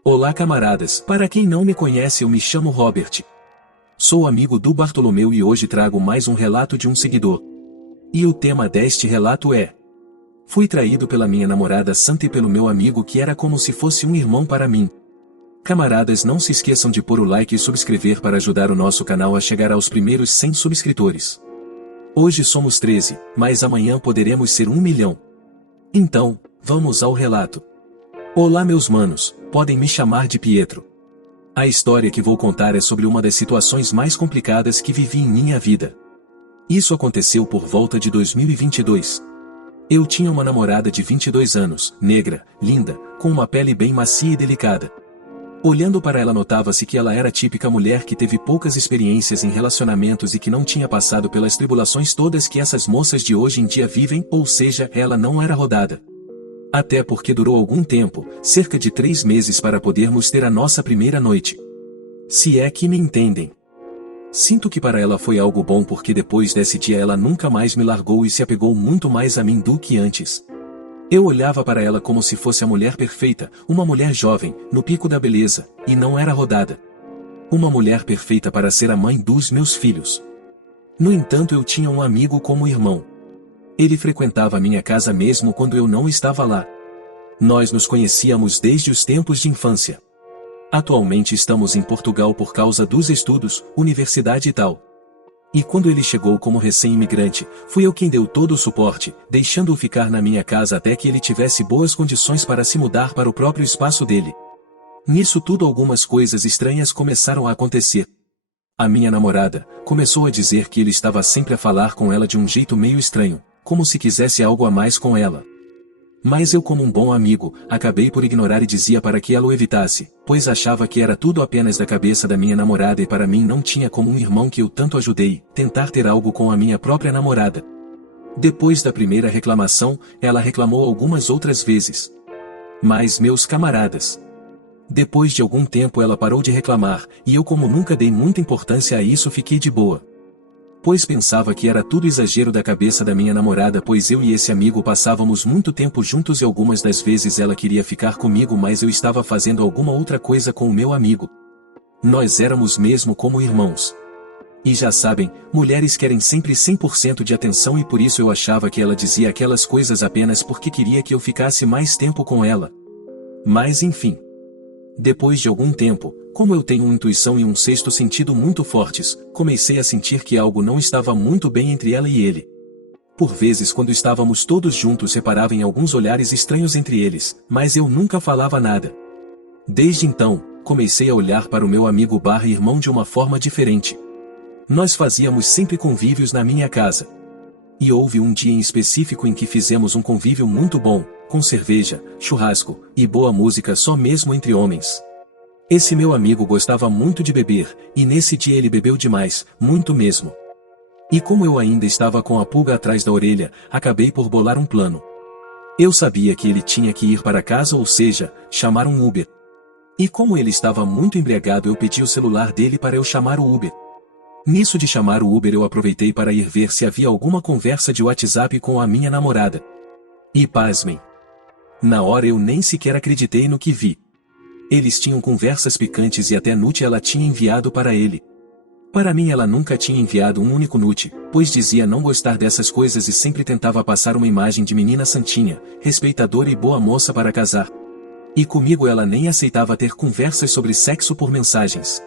Olá camaradas, para quem não me conhece eu me chamo Robert. Sou amigo do Bartolomeu e hoje trago mais um relato de um seguidor. E o tema deste relato é: fui traído pela minha namorada santa e pelo meu amigo que era como se fosse um irmão para mim. Camaradas, não se esqueçam de pôr o like e subscrever para ajudar o nosso canal a chegar aos primeiros 100 subscritores. Hoje somos 13, mas amanhã poderemos ser 1 milhão. Então, vamos ao relato. Olá meus manos, podem me chamar de Pietro. A história que vou contar é sobre uma das situações mais complicadas que vivi em minha vida. Isso aconteceu por volta de 2022. Eu tinha uma namorada de 22 anos, negra, linda, com uma pele bem macia e delicada. Olhando para ela notava-se que ela era a típica mulher que teve poucas experiências em relacionamentos e que não tinha passado pelas tribulações todas que essas moças de hoje em dia vivem, ou seja, ela não era rodada. Até porque durou algum tempo, cerca de 3 meses para podermos ter a nossa primeira noite. Se é que me entendem. Sinto que para ela foi algo bom porque depois desse dia ela nunca mais me largou e se apegou muito mais a mim do que antes. Eu olhava para ela como se fosse a mulher perfeita, uma mulher jovem, no pico da beleza, e não era rodada. Uma mulher perfeita para ser a mãe dos meus filhos. No entanto, eu tinha um amigo como irmão. Ele frequentava a minha casa mesmo quando eu não estava lá. Nós nos conhecíamos desde os tempos de infância. Atualmente estamos em Portugal por causa dos estudos, universidade e tal. E quando ele chegou como recém-imigrante, fui eu quem deu todo o suporte, deixando-o ficar na minha casa até que ele tivesse boas condições para se mudar para o próprio espaço dele. Nisso tudo algumas coisas estranhas começaram a acontecer. A minha namorada começou a dizer que ele estava sempre a falar com ela de um jeito meio estranho, como se quisesse algo a mais com ela. Mas eu, como um bom amigo, acabei por ignorar e dizia para que ela o evitasse, pois achava que era tudo apenas da cabeça da minha namorada e para mim não tinha como um irmão que eu tanto ajudei, tentar ter algo com a minha própria namorada. Depois da primeira reclamação, ela reclamou algumas outras vezes. Mas meus camaradas, depois de algum tempo ela parou de reclamar, e eu, como nunca dei muita importância a isso, fiquei de boa. Pois pensava que era tudo exagero da cabeça da minha namorada, pois eu e esse amigo passávamos muito tempo juntos e algumas das vezes ela queria ficar comigo, mas eu estava fazendo alguma outra coisa com o meu amigo. Nós éramos mesmo como irmãos. E já sabem, mulheres querem sempre 100% de atenção e por isso eu achava que ela dizia aquelas coisas apenas porque queria que eu ficasse mais tempo com ela. Mas enfim. Depois de algum tempo, como eu tenho uma intuição e um sexto sentido muito fortes, comecei a sentir que algo não estava muito bem entre ela e ele. Por vezes quando estávamos todos juntos reparava em alguns olhares estranhos entre eles, mas eu nunca falava nada. Desde então, comecei a olhar para o meu amigo barra irmão de uma forma diferente. Nós fazíamos sempre convívios na minha casa. E houve um dia em específico em que fizemos um convívio muito bom, com cerveja, churrasco, e boa música só mesmo entre homens. Esse meu amigo gostava muito de beber, e nesse dia ele bebeu demais, muito mesmo. E como eu ainda estava com a pulga atrás da orelha, acabei por bolar um plano. Eu sabia que ele tinha que ir para casa, ou seja, chamar um Uber. E como ele estava muito embriagado, eu pedi o celular dele para eu chamar o Uber. Nisso de chamar o Uber eu aproveitei para ir ver se havia alguma conversa de WhatsApp com a minha namorada. E pasmem. Na hora eu nem sequer acreditei no que vi. Eles tinham conversas picantes e até nude ela tinha enviado para ele. Para mim ela nunca tinha enviado um único nude, pois dizia não gostar dessas coisas e sempre tentava passar uma imagem de menina santinha, respeitadora e boa moça para casar. E comigo ela nem aceitava ter conversas sobre sexo por mensagens.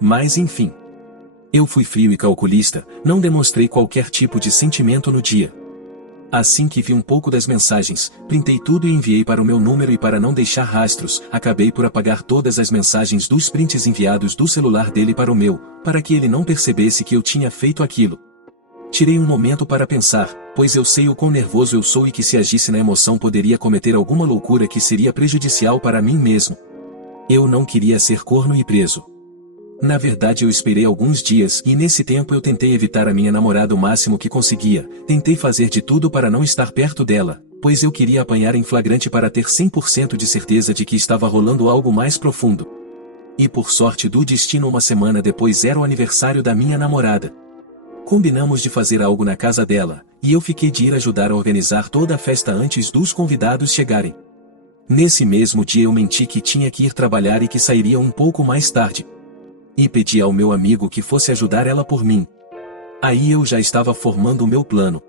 Mas enfim. Eu fui frio e calculista, não demonstrei qualquer tipo de sentimento no dia. Assim que vi um pouco das mensagens, printei tudo e enviei para o meu número e para não deixar rastros, acabei por apagar todas as mensagens dos prints enviados do celular dele para o meu, para que ele não percebesse que eu tinha feito aquilo. Tirei um momento para pensar, pois eu sei o quão nervoso eu sou e que se agisse na emoção poderia cometer alguma loucura que seria prejudicial para mim mesmo. Eu não queria ser corno e preso. Na verdade eu esperei alguns dias e nesse tempo eu tentei evitar a minha namorada o máximo que conseguia, tentei fazer de tudo para não estar perto dela, pois eu queria apanhar em flagrante para ter 100% de certeza de que estava rolando algo mais profundo. E por sorte do destino uma semana depois era o aniversário da minha namorada. Combinamos de fazer algo na casa dela, e eu fiquei de ir ajudar a organizar toda a festa antes dos convidados chegarem. Nesse mesmo dia eu menti que tinha que ir trabalhar e que sairia um pouco mais tarde. E pedi ao meu amigo que fosse ajudar ela por mim. Aí eu já estava formando o meu plano.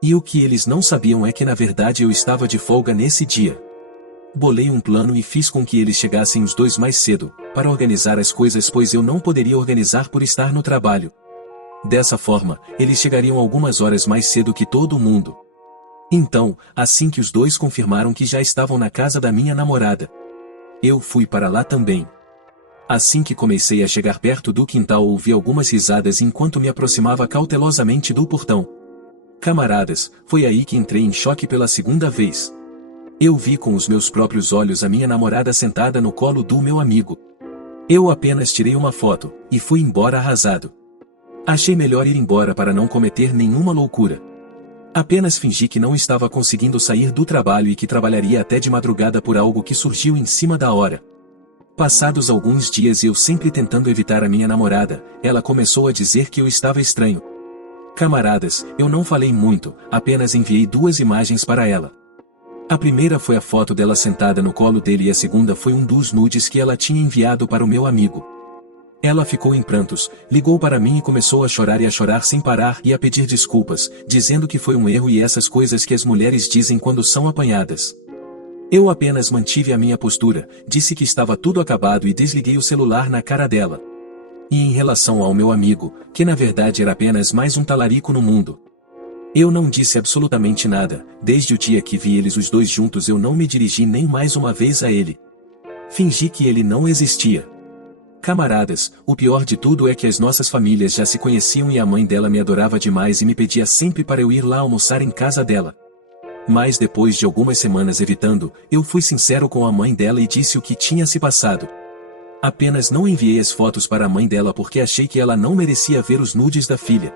E o que eles não sabiam é que na verdade eu estava de folga nesse dia. Bolei um plano e fiz com que eles chegassem os dois mais cedo, para organizar as coisas pois eu não poderia organizar por estar no trabalho. Dessa forma, eles chegariam algumas horas mais cedo que todo mundo. Então, assim que os dois confirmaram que já estavam na casa da minha namorada, eu fui para lá também. Assim que comecei a chegar perto do quintal ouvi algumas risadas enquanto me aproximava cautelosamente do portão. Camaradas, foi aí que entrei em choque pela segunda vez. Eu vi com os meus próprios olhos a minha namorada sentada no colo do meu amigo. Eu apenas tirei uma foto, e fui embora arrasado. Achei melhor ir embora para não cometer nenhuma loucura. Apenas fingi que não estava conseguindo sair do trabalho e que trabalharia até de madrugada por algo que surgiu em cima da hora. Passados alguns dias e eu sempre tentando evitar a minha namorada, ela começou a dizer que eu estava estranho. Camaradas, eu não falei muito, apenas enviei 2 imagens para ela. A primeira foi a foto dela sentada no colo dele e a segunda foi um dos nudes que ela tinha enviado para o meu amigo. Ela ficou em prantos, ligou para mim e começou a chorar e a chorar sem parar e a pedir desculpas, dizendo que foi um erro e essas coisas que as mulheres dizem quando são apanhadas. Eu apenas mantive a minha postura, disse que estava tudo acabado e desliguei o celular na cara dela. E em relação ao meu amigo, que na verdade era apenas mais um talarico no mundo, eu não disse absolutamente nada. Desde o dia que vi eles os dois juntos eu não me dirigi nem mais uma vez a ele. Fingi que ele não existia. Camaradas, o pior de tudo é que as nossas famílias já se conheciam e a mãe dela me adorava demais e me pedia sempre para eu ir lá almoçar em casa dela. Mas depois de algumas semanas evitando, eu fui sincero com a mãe dela e disse o que tinha se passado. Apenas não enviei as fotos para a mãe dela porque achei que ela não merecia ver os nudes da filha.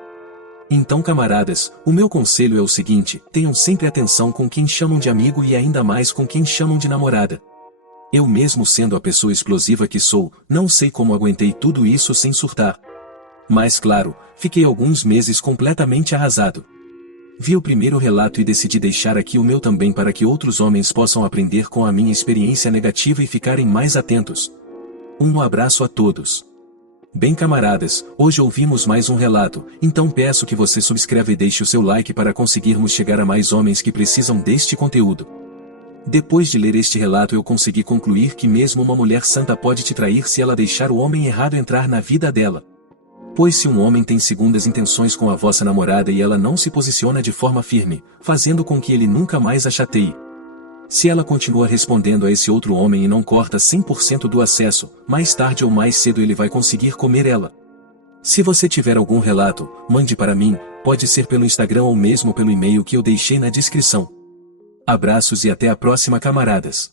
Então camaradas, o meu conselho é o seguinte, tenham sempre atenção com quem chamam de amigo e ainda mais com quem chamam de namorada. Eu mesmo sendo a pessoa explosiva que sou, não sei como aguentei tudo isso sem surtar. Mas claro, fiquei alguns meses completamente arrasado. Vi o primeiro relato e decidi deixar aqui o meu também para que outros homens possam aprender com a minha experiência negativa e ficarem mais atentos. Um abraço a todos. Bem camaradas, hoje ouvimos mais um relato, então peço que você subscreva e deixe o seu like para conseguirmos chegar a mais homens que precisam deste conteúdo. Depois de ler este relato eu consegui concluir que mesmo uma mulher santa pode te trair se ela deixar o homem errado entrar na vida dela. Pois se um homem tem segundas intenções com a vossa namorada e ela não se posiciona de forma firme, fazendo com que ele nunca mais a chateie. Se ela continua respondendo a esse outro homem e não corta 100% do acesso, mais tarde ou mais cedo ele vai conseguir comer ela. Se você tiver algum relato, mande para mim, pode ser pelo Instagram ou mesmo pelo e-mail que eu deixei na descrição. Abraços e até a próxima camaradas.